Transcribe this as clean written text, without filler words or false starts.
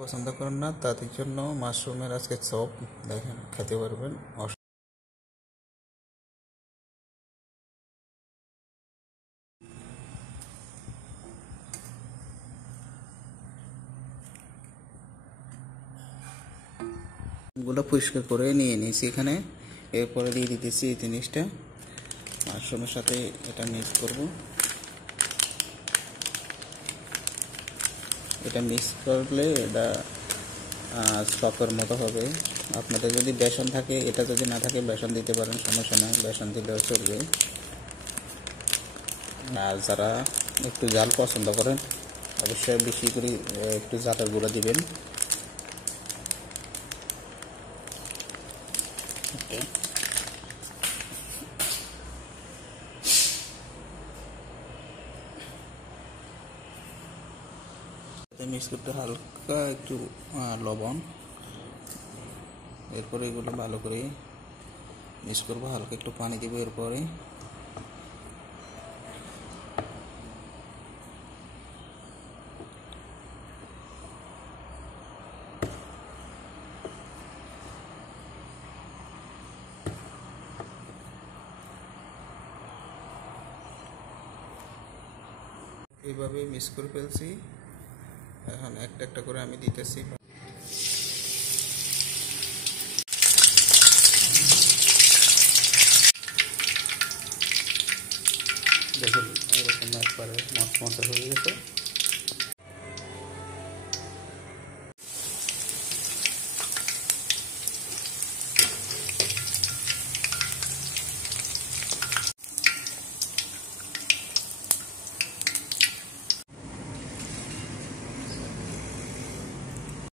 পছন্দ করেন না তাদের জন্য মাশরুমের আজকে চপ দেখেন খেতে পারবেন। গুলো পরিষ্কার করে নিয়ে নিয়েছি এখানে। এরপরে দিয়ে দিতেছি এই জিনিসটা মাশরুমের সাথে, এটা মিক্স করব। এটা মিক্স করলে এটা চপের মতো হবে। আপনাদের যদি বেসন থাকে, এটা যদি না থাকে বেসন দিতে পারেন, সমস্যা নয়, বেসন দিলেও চলবে। আর যারা একটু ঝাল পছন্দ করেন অবশ্যই বেশি করে একটু ঝালের গুঁড়া দিবেন। মিক্স করতে হালকা একটু লবণ, এরপরে এগুলো ভালো করে মিক্স করবো। হালকা একটু পানি দিব এরপরে। এইভাবে মিক্স করে ফেলছি। এখন একটা একটা করে আমি দিতেছি। দেখুন এরকম একবারে মশমশা হয়ে গেছে।